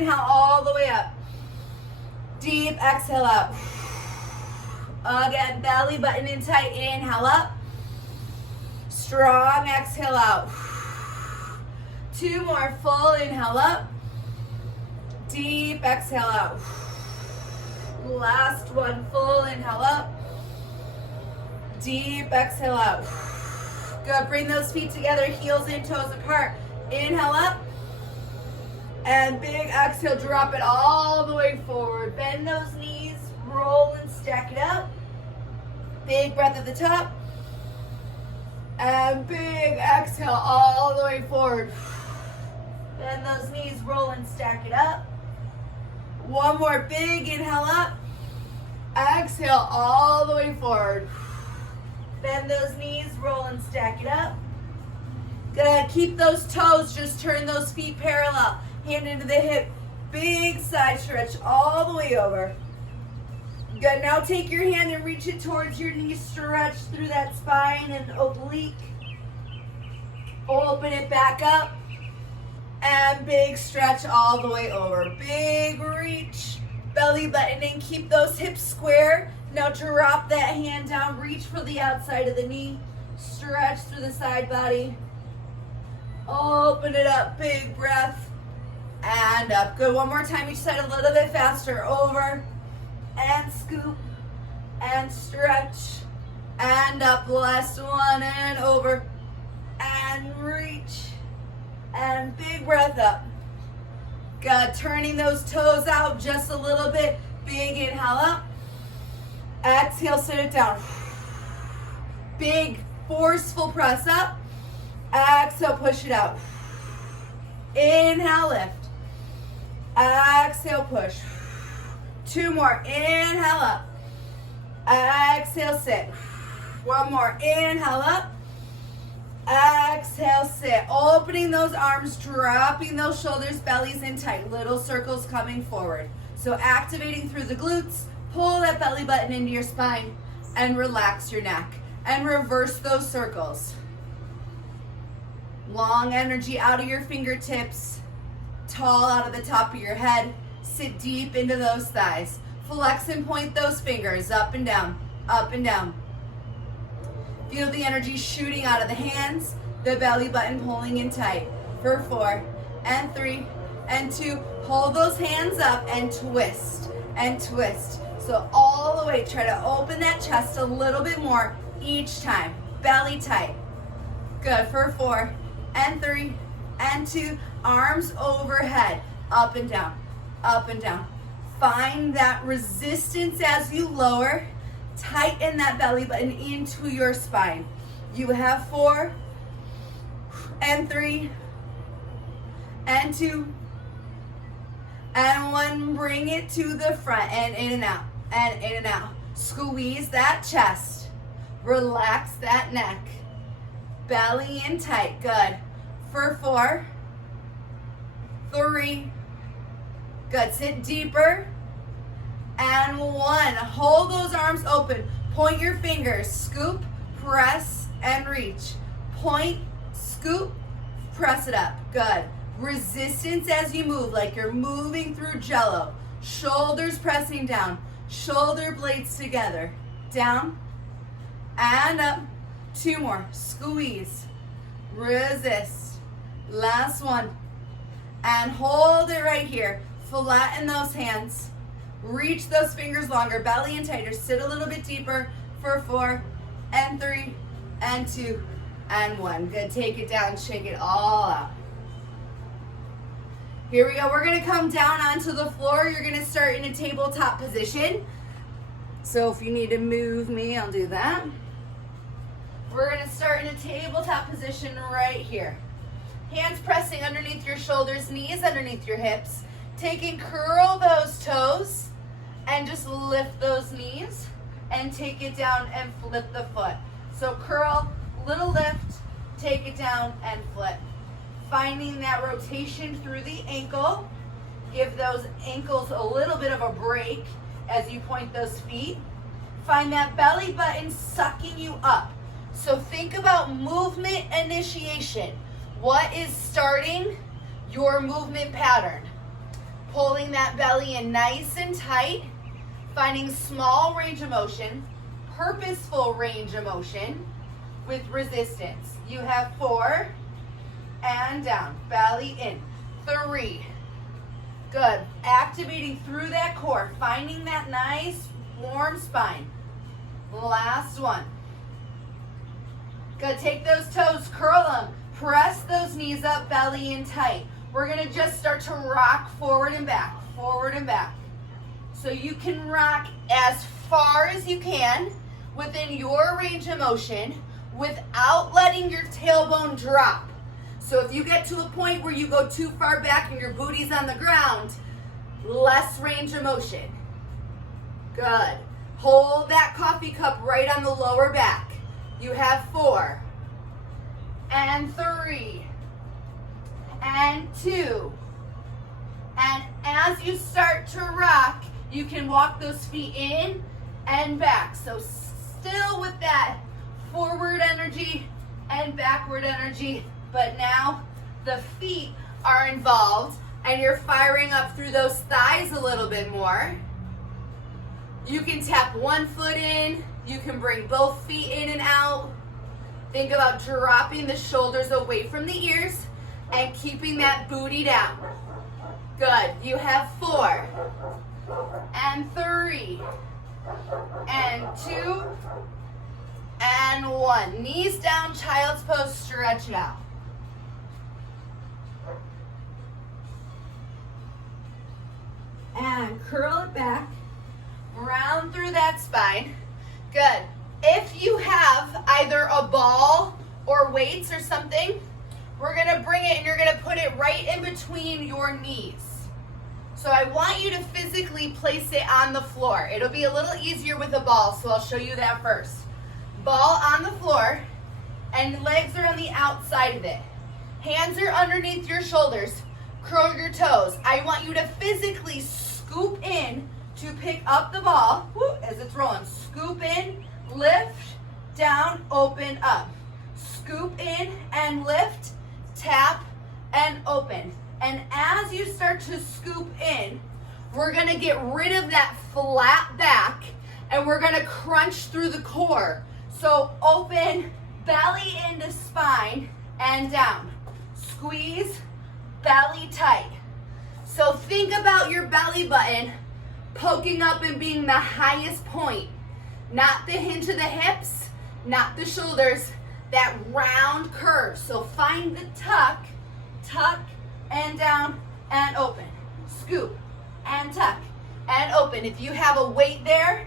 inhale all the way up. Deep exhale out. Again, belly button in tight. Inhale up. Strong exhale out. 2 more. Full inhale up. Deep exhale out. Last one. Full inhale up. Deep exhale out. Good. Bring those feet together. Heels in, toes apart. Inhale up. And big exhale. Drop it all the way forward. Bend those knees. Roll and stack it up. Big breath at the top. And big exhale all the way forward. Bend those knees, roll and stack it up. One more big inhale up. Exhale all the way forward. Bend those knees, roll and stack it up. Good. Keep those toes, just turn those feet parallel. Hand into the hip. Big side stretch all the way over. Good. Now take your hand and reach it towards your knee. Stretch through that spine and oblique. Open it back up. And big stretch all the way over. Big reach. Belly button in. Keep those hips square. Now drop that hand down. Reach for the outside of the knee. Stretch through the side body. Open it up. Big breath. And up. Good. One more time each side a little bit faster. Over. And scoop. And stretch. And up. Last one. And over. And reach. And big breath up. Good. Turning those toes out just a little bit. Big inhale up. Exhale, sit it down. Big forceful press up. Exhale, push it out. Inhale, lift. Exhale, push. 2 more. Inhale up. Exhale, sit. 1 more. Inhale up. Exhale, sit. Opening those arms, dropping those shoulders, bellies in tight. Little circles coming forward. So activating through the glutes. Pull that belly button into your spine and relax your neck. And reverse those circles. Long energy out of your fingertips. Tall out of the top of your head. Sit deep into those thighs. Flex and point those fingers up and down, up and down. Feel the energy shooting out of the hands, the belly button pulling in tight. For 4 and 3 and 2. Hold those hands up and twist and twist. So all the way, try to open that chest a little bit more each time. Belly tight. Good. For 4 and 3 and 2. Arms overhead, up and down, up and down. Find that resistance as you lower. Tighten that belly button into your spine. You have 4 and 3 and 2 and 1. Bring it to the front and in and out and in and out. Squeeze that chest. Relax that neck. Belly in tight. Good. For 4, 3. Good. Sit deeper. And 1. Hold those arms open. Point your fingers. Scoop, press, and reach. Point, scoop, press it up. Good. Resistance as you move, like you're moving through jello. Shoulders pressing down. Shoulder blades together. Down and up. 2 more. Squeeze. Resist. Last one. And hold it right here. Flatten those hands. Reach those fingers longer, belly in tighter. Sit a little bit deeper for 4 and 3 and 2 and 1. Good. Take it down, shake it all out. Here we go. We're going to come down onto the floor. You're going to start in a tabletop position. So if you need to move me, I'll do that. We're going to start in a tabletop position right here. Hands pressing underneath your shoulders, knees underneath your hips. Take and curl those toes and just lift those knees and take it down and flip the foot. So curl, little lift, take it down and flip. Finding that rotation through the ankle. Give those ankles a little bit of a break as you point those feet. Find that belly button sucking you up. So think about movement initiation. What is starting your movement pattern? Pulling that belly in nice and tight, finding small range of motion, purposeful range of motion with resistance. You have 4 and down, belly in, 3. Good, activating through that core, finding that nice warm spine. Last one. Good, take those toes, curl them, press those knees up, belly in tight. We're gonna just start to rock forward and back, forward and back. So you can rock as far as you can within your range of motion without letting your tailbone drop. So if you get to a point where you go too far back and your booty's on the ground, less range of motion. Good. Hold that coffee cup right on the lower back. You have 4 and 3 and 2. And as you start to rock, you can walk those feet in and back. So still with that forward energy and backward energy, but now the feet are involved and you're firing up through those thighs a little bit more. You can tap one foot in, you can bring both feet in and out. Think about dropping the shoulders away from the ears and keeping that booty down. Good, you have 4 and 3 and 2 and 1. Knees down, child's pose, stretch it out. And curl it back, round through that spine. Good. If you have either a ball or weights or something, we're gonna bring it and you're gonna put it right in between your knees. So I want you to physically place it on the floor. It'll be a little easier with a ball, so I'll show you that first. Ball on the floor, and legs are on the outside of it. Hands are underneath your shoulders. Curl your toes. I want you to physically scoop in to pick up the ball as it's rolling. Scoop in, lift, down, open, up. Scoop in and lift, tap, and open. And as you start to scoop in, we're gonna get rid of that flat back and we're gonna crunch through the core. So open, belly into spine and down. Squeeze, belly tight. So think about your belly button poking up and being the highest point. Not the hinge of the hips, not the shoulders, that round curve. So find the tuck, tuck, and down, and open. Scoop, and tuck, and open. If you have a weight there,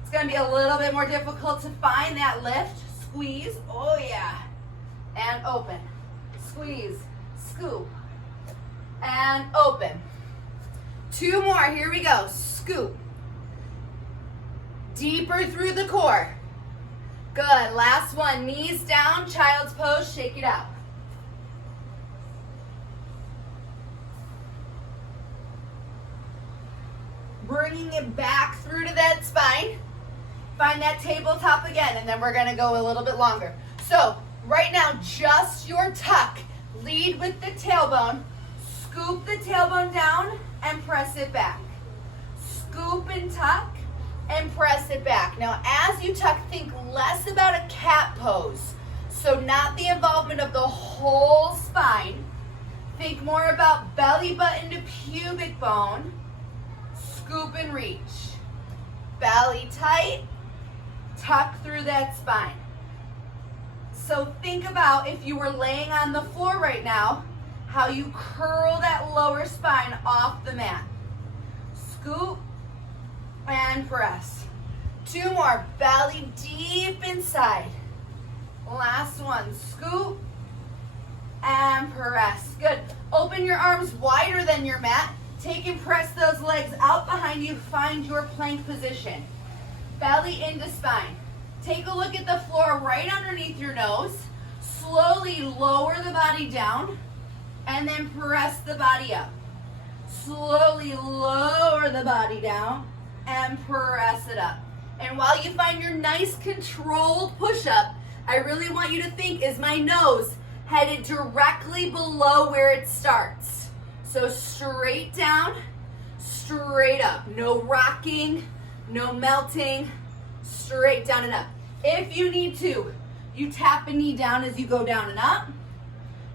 it's gonna be a little bit more difficult to find that lift. Squeeze, oh yeah, and open. Squeeze, scoop, and open. 2 more, here we go. Scoop. Deeper through the core. Good, last one. Knees down, child's pose, shake it out. Bringing it back through to that spine. Find that tabletop again, and then we're gonna go a little bit longer. So, right now, just your tuck. Lead with the tailbone. Scoop the tailbone down and press it back. Scoop and tuck and press it back. Now, as you tuck, think less about a cat pose. So not the involvement of the whole spine. Think more about belly button to pubic bone. Scoop and reach. Belly tight, tuck through that spine. So think about if you were laying on the floor right now, how you curl that lower spine off the mat. Scoop and press. 2 more, belly deep inside. Last one, scoop and press. Good. Open your arms wider than your mat. Take and press those legs out behind you. Find your plank position. Belly into spine. Take a look at the floor right underneath your nose. Slowly lower the body down and then press the body up. Slowly lower the body down and press it up. And while you find your nice controlled push-up, I really want you to think, is my nose headed directly below where it starts? So straight down straight up. No rocking, no melting, straight down and up. If you need to, you tap a knee down as you go down and up.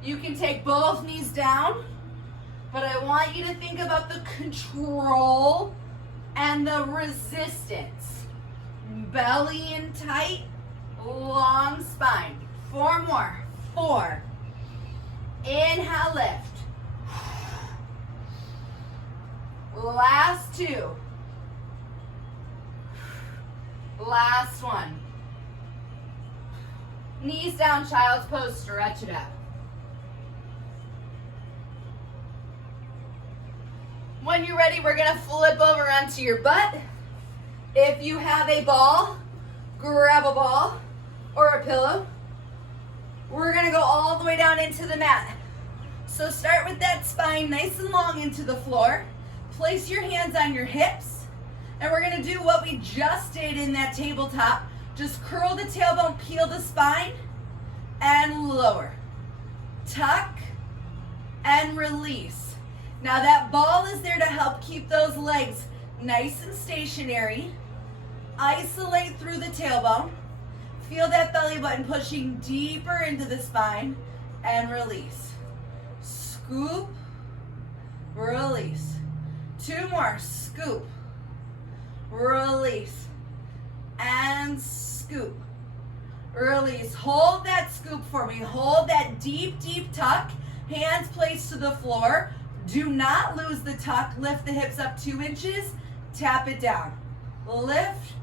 You can take both knees down, but I want you to think about the control and the resistance. Belly in tight, long spine. 4 more. 4. Inhale, lift. Last 2. Last 1. Knees down, child's pose, stretch it out. When you're ready, we're gonna flip over onto your butt. If you have a ball, grab a ball or a pillow. We're gonna go all the way down into the mat. So start with that spine nice and long into the floor. Place your hands on your hips. And we're gonna do what we just did in that tabletop. Just curl the tailbone, peel the spine, and lower. Tuck and release. Now that ball is there to help keep those legs nice and stationary. Isolate through the tailbone. Feel that belly button pushing deeper into the spine and release. Scoop, release. 2 more, scoop, release, and scoop, release. Hold that scoop for me. Hold that deep, deep tuck. Hands placed to the floor. Do not lose the tuck. Lift the hips up 2 inches. Tap it down. Lift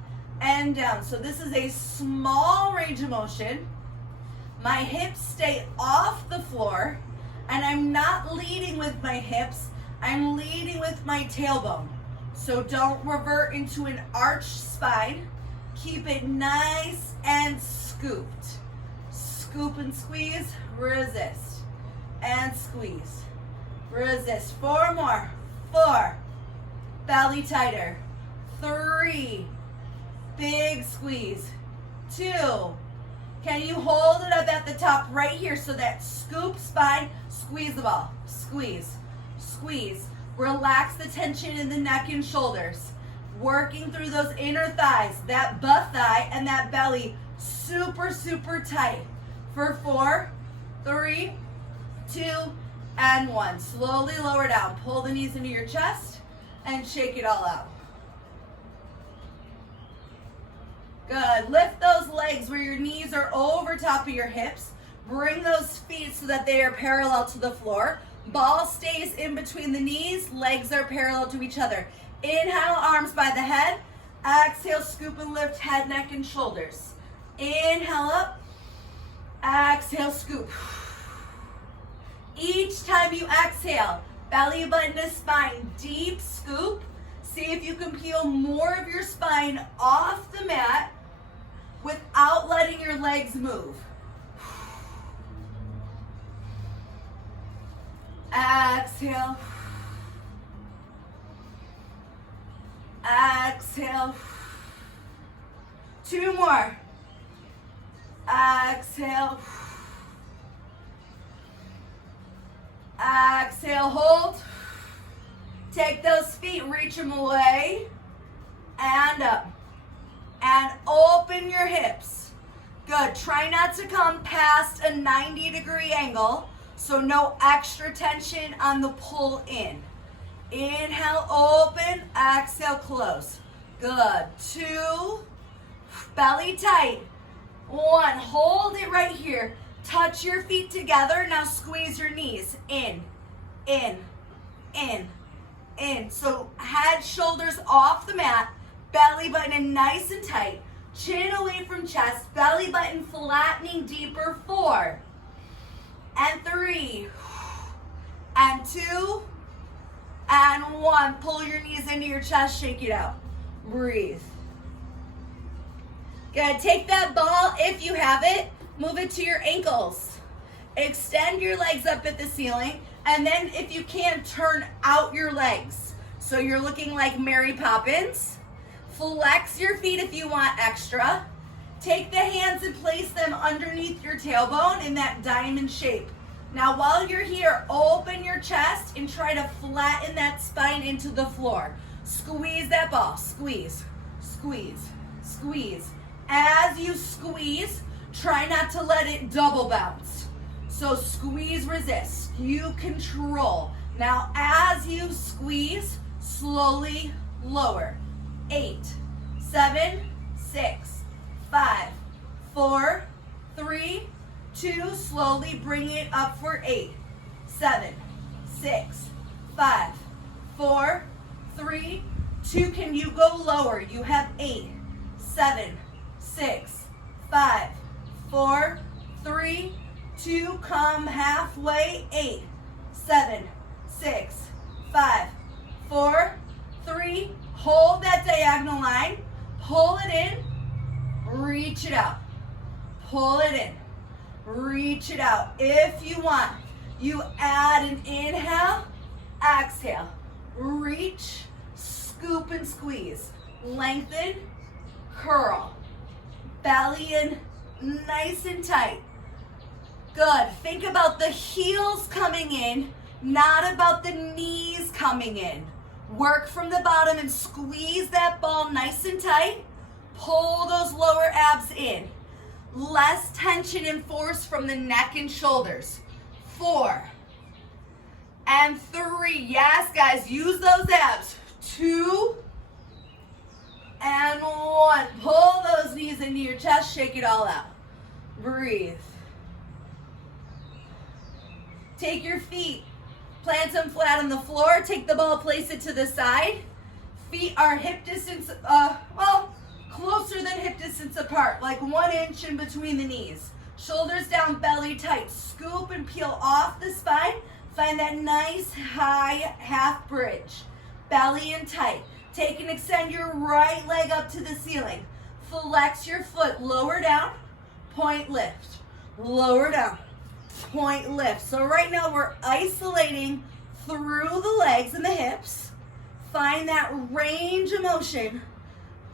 and down. So this is a small range of motion. My hips stay off the floor, and I'm not leading with my hips. I'm leading with my tailbone. So don't revert into an arched spine. Keep it nice and scooped. Scoop and squeeze, resist, and squeeze. Resist. 4 more. 4. Belly tighter. 3. Big squeeze. 2. Can you hold it up at the top right here so that scoop spine, squeeze the ball. Squeeze. Squeeze. Relax the tension in the neck and shoulders. Working through those inner thighs, that butt thigh and that belly super, super tight. For 4, 3, 2, and 1. Slowly lower down. Pull the knees into your chest and shake it all out. Good. Lift those legs where your knees are over top of your hips. Bring those feet so that they are parallel to the floor. Ball stays in between the knees. Legs are parallel to each other. Inhale, arms by the head. Exhale, scoop and lift head, neck, and shoulders. Inhale up. Exhale, scoop. Each time you exhale, belly button to spine, deep scoop. See if you can peel more of your spine off the mat without letting your legs move. Exhale. Exhale. 2 more. Exhale. Exhale, hold. Take those feet, reach them away and up. And open your hips. Good. Try not to come past a 90-degree angle, so no extra tension on the pull in. Inhale, open. Exhale, close. Good. 2. Belly tight. 1. Hold it right here. Touch your feet together. Now squeeze your knees. In, in, in, in. So head, shoulders off the mat. Belly button in nice and tight. Chin away from chest. Belly button flattening deeper. 4. And 3. And 2. And 1. Pull your knees into your chest. Shake it out. Breathe. Good. Take that ball, if you have it, move it to your ankles. Extend your legs up at the ceiling. And then if you can, turn out your legs. So you're looking like Mary Poppins. Flex your feet if you want extra. Take the hands and place them underneath your tailbone in that diamond shape. Now while you're here, open your chest and try to flatten that spine into the floor. Squeeze that ball, squeeze, squeeze, squeeze. As you squeeze, try not to let it double bounce. So squeeze, resist, you control. Now as you squeeze, slowly lower. 8, 7, 6, 5, 4, 3, 2, slowly bring it up for 8, 7, 6, 5, 4, 3, 2. Can you go lower? You have 8, 7, 6, 5, 4, 3, 2. Come halfway. 8, 7, 6, 5, 4, 3. Hold that diagonal line. Pull it in. Reach it out. Pull it in. Reach it out. If you want, you add an inhale, exhale. Reach, scoop and squeeze. Lengthen, curl. Belly in nice and tight. Good. Think about the heels coming in, not about the knees coming in. Work from the bottom and squeeze that ball nice and tight. Pull those lower abs in. Less tension and force from the neck and shoulders. 4 and 3. Yes, guys, use those abs. 2 and 1. Pull those knees into your chest. Shake it all out. Breathe. Take your feet. Plant them flat on the floor. Take the ball, place it to the side. Feet are hip distance, closer than hip distance apart, like 1 inch in between the knees. Shoulders down, belly tight. Scoop and peel off the spine. Find that nice high half bridge. Belly in tight. Take and extend your right leg up to the ceiling. Flex your foot, lower down, point lift. Lower down, point lift. So right now we're isolating through the legs and the hips. Find that range of motion.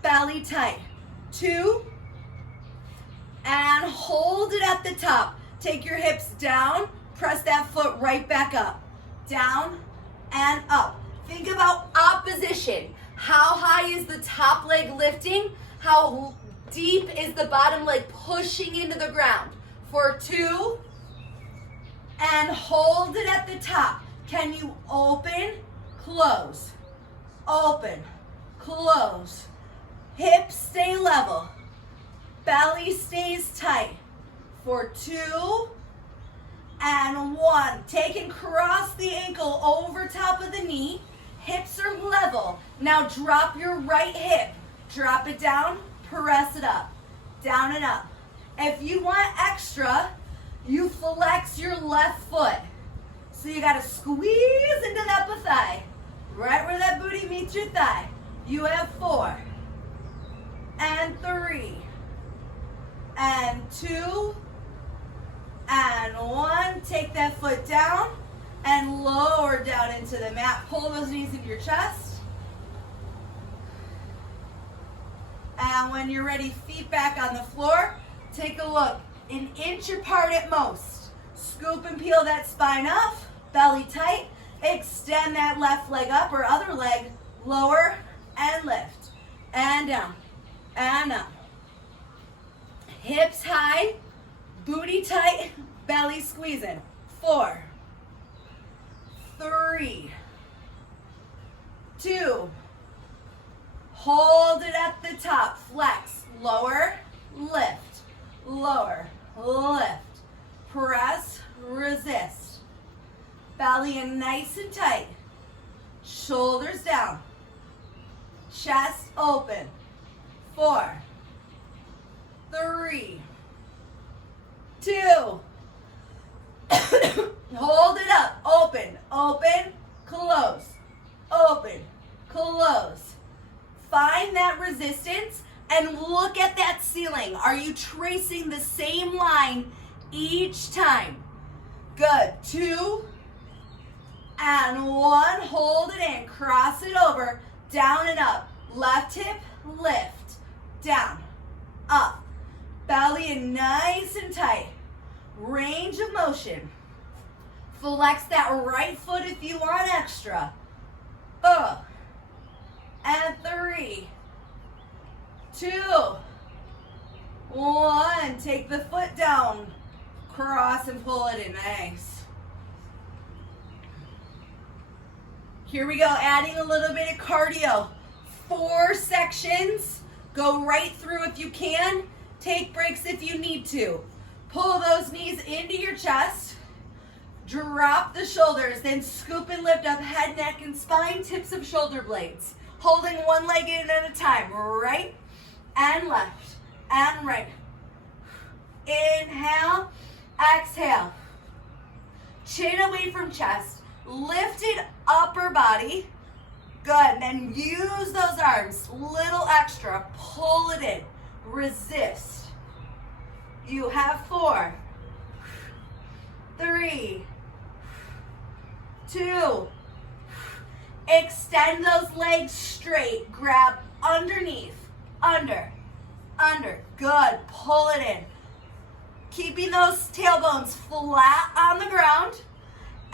Belly tight. 2 and hold it at the top. Take your hips down. Press that foot right back up. Down and up. Think about opposition. How high is the top leg lifting? How deep is the bottom leg pushing into the ground? For 2 and hold it at the top. Can you open, close, open, close. Hips stay level. Belly stays tight. For 2 and 1. Take and cross the ankle over top of the knee. Hips are level. Now drop your right hip. Drop it down, press it up. Down and up. If you want extra, you flex your left foot. So you gotta squeeze into that upper thigh. Right where that booty meets your thigh. You have 4 and 3 and 2 and 1. Take that foot down and lower down into the mat. Pull those knees into your chest. And when you're ready, feet back on the floor. Take a look, 1 inch apart at most. Scoop and peel that spine up, belly tight. Extend that left leg up or other leg, lower and lift. And down and up. Hips high, booty tight, belly squeezing. 4, 3, 2. Hold it at the top. Flex, lower, lift, lower, lift. Press, resist. Belly in nice and tight. Shoulders down. Chest open. 4, 3, 2. Hold it up. Open, open, close, open, close. Find that resistance and look at that ceiling. Are you tracing the same line each time? Good. 2 and 1. Hold it in. Cross it over. Down and up. Left hip, lift. Down, up. Belly in nice and tight. Range of motion. Flex that right foot if you want extra. And 3, 2, 1. Take the foot down. Cross and pull it in. Nice. Here we go. Adding a little bit of cardio. 4 sections. Go right through if you can. Take breaks if you need to. Pull those knees into your chest. Drop the shoulders. Then scoop and lift up head, neck, and spine. Tips of shoulder blades. Holding one leg in at a time. Right and left and right. Inhale. Exhale. Chin away from chest. Lifted upper body. Good. Then use those arms. Little extra. Pull it in. Resist. You have 4, 3, 2. Extend those legs straight. Grab underneath. Under. Good. Pull it in. Keeping those tailbones flat on the ground.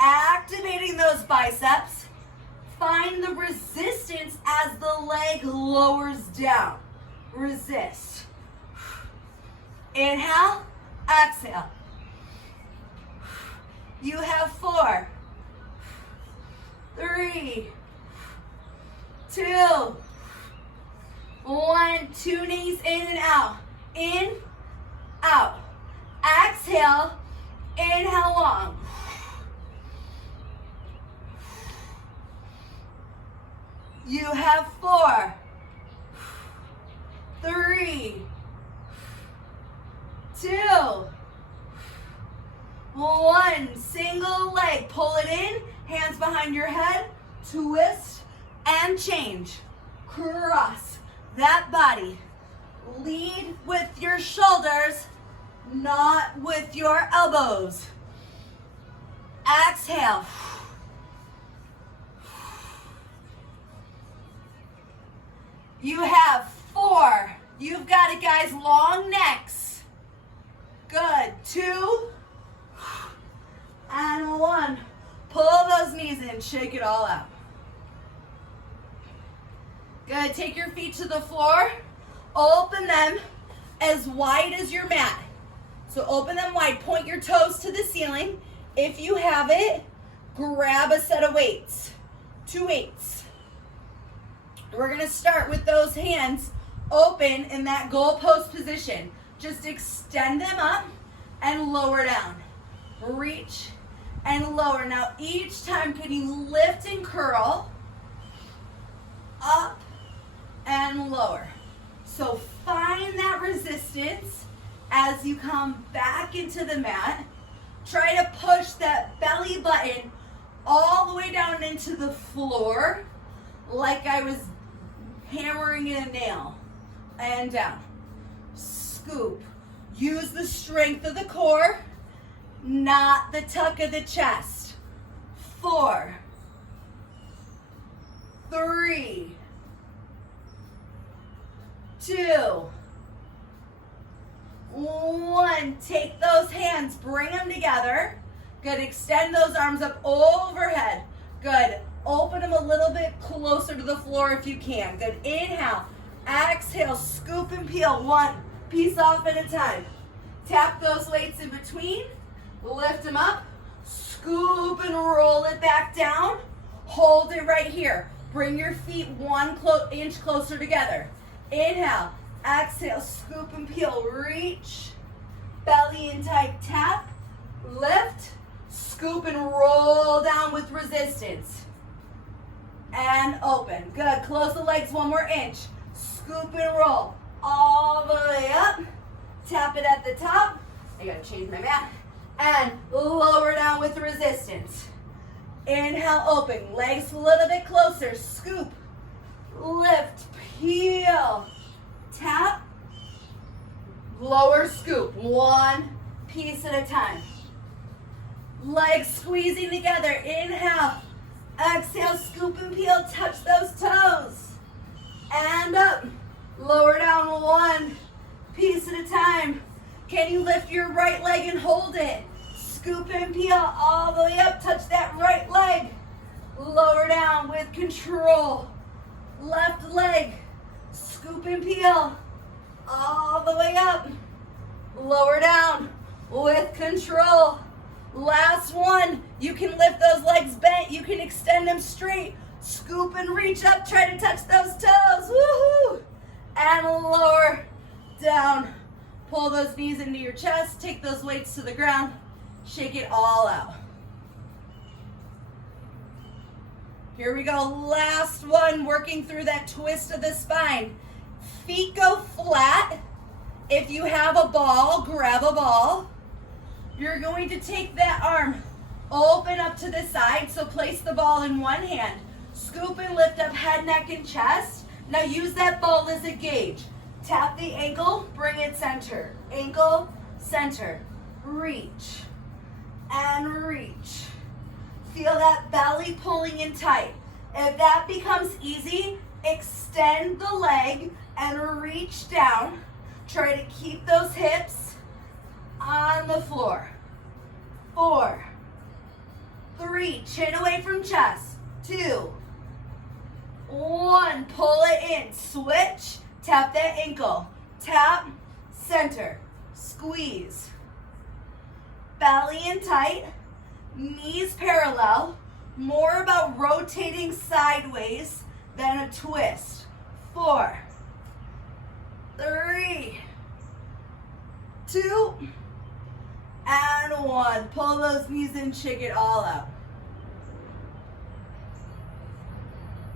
Activating those biceps. Find the resistance as the leg lowers down. Resist. Inhale. Exhale. You have 4, 3, 2, 1. 2 knees in and out. In, out. Exhale. Inhale long. You have 4, 3, 2, 1. Single leg. Pull it in. Hands behind your head. Twist and change. Cross that body. Lead with your shoulders, not with your elbows. Exhale. You have 4. You've got it, guys. Long necks. Good. 2 and 1. Pull those knees in. Shake it all out. Good. Take your feet to the floor. Open them as wide as your mat. So open them wide. Point your toes to the ceiling. If you have it, grab a set of weights. 2 weights. We're going to start with those hands open in that goalpost position. Just extend them up and lower down. Reach and lower. Now each time, can you lift and curl up and lower? So find that resistance as you come back into the mat. Try to push that belly button all the way down into the floor like I was hammering in a nail. And down. Scoop. Use the strength of the core, not the tuck of the chest. 4, 3, 2, 1. Take those hands, bring them together. Good. Extend those arms up overhead. Good. Open them a little bit closer to the floor if you can. Good. Inhale. Exhale. Scoop and peel. 1 piece off at a time. Tap those weights in between. Lift them up. Scoop and roll it back down. Hold it right here. Bring your feet 1 inch closer together. Inhale. Exhale. Scoop and peel. Reach. Belly in tight. Tap. Lift. Scoop and roll down with resistance. And open. Good. Close the legs 1 more inch. Scoop and roll. All the way up. Tap it at the top. I gotta change my mat. And lower down with resistance. Inhale, open. Legs a little bit closer. Scoop. Lift. Peel. Tap. Lower, scoop. 1 piece at a time. Legs squeezing together. Inhale. Exhale, scoop and peel. Touch those toes. And up. Lower down 1 piece at a time. Can you lift your right leg and hold it? Scoop and peel all the way up. control. Left leg, scoop and peel, all the way up. Lower down with control. Last one. You can lift those legs bent. You can extend them straight. Scoop and reach up. Try to touch those toes. Woohoo! And lower down. Pull those knees into your chest. Take those weights to the ground. Shake it all out. Here we go. Last one. Working through that twist of the spine. Feet go flat. If you have a ball, grab a ball. You're going to take that arm, open up to the side, so place the ball in one hand. Scoop and lift up head, neck, and chest. Now use that ball as a gauge. Tap the ankle, bring it center. Ankle, center. Reach and reach. Feel that belly pulling in tight. If that becomes easy, extend the leg and reach down. Try to keep those hips on the floor. 4, 3, chin away from chest. 2, 1, pull it in. Switch, tap that ankle. Tap, center, squeeze. Belly in tight, knees parallel. More about rotating sideways than a twist. 4, 3, 2, and 1. Pull those knees in, shake it all out.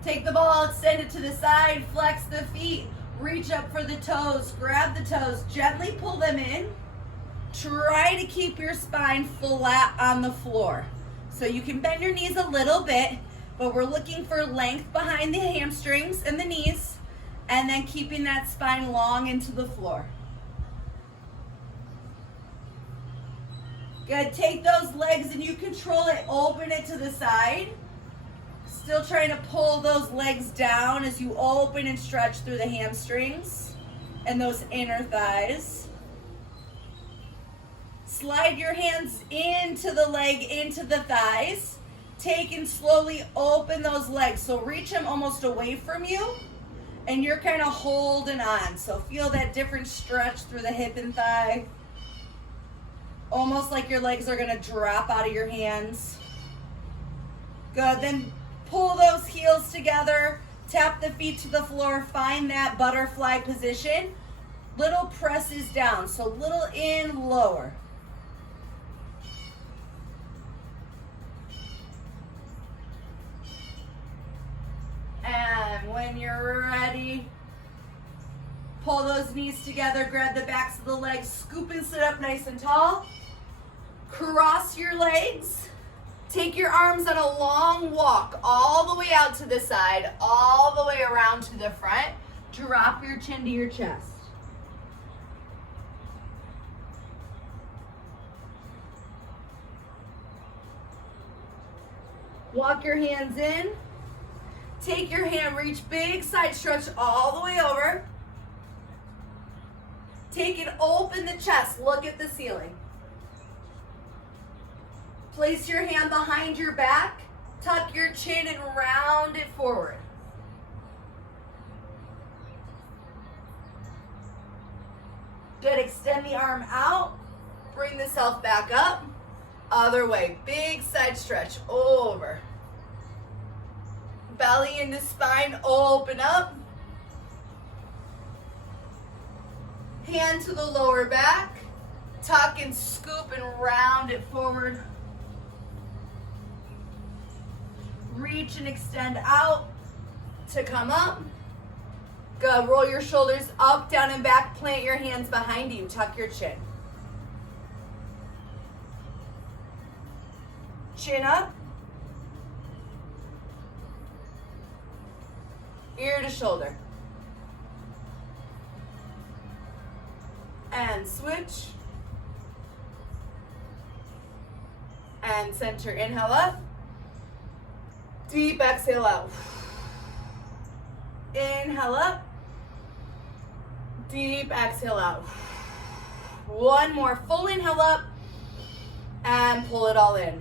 Take the ball, extend it to the side, flex the feet, reach up for the toes, grab the toes, gently pull them in. Try to keep your spine flat on the floor. So you can bend your knees a little bit, but we're looking for length behind the hamstrings and the knees, and then keeping that spine long into the floor. Good, take those legs and you control it, open it to the side. Still trying to pull those legs down as you open and stretch through the hamstrings and those inner thighs. Slide your hands into the leg, into the thighs. Take and slowly open those legs. So reach them almost away from you and you're kind of holding on. So feel that different stretch through the hip and thigh. Almost like your legs are gonna drop out of your hands. Good, then pull those heels together, tap the feet to the floor, find that butterfly position. Little presses down, so little in, lower. And when you're ready, pull those knees together, grab the backs of the legs, scoop and sit up nice and tall. Cross your legs. Take your arms on a long walk all the way out to the side, all the way around to the front. Drop your chin to your chest. Walk your hands in. Take your hand, reach big side stretch all the way over. Take it, open the chest, look at the ceiling. Place your hand behind your back, tuck your chin and round it forward. Good, extend the arm out, bring the self back up. Other way, big side stretch, over. Belly into spine, open up. Hand to the lower back, tuck and scoop and round it forward. Reach and extend out to come up. Good, roll your shoulders up, down and back, plant your hands behind you, tuck your chin. Chin up. Ear to shoulder. And switch. And center, inhale up. Deep exhale out. Inhale up. Deep exhale out. One more full inhale up. And pull it all in.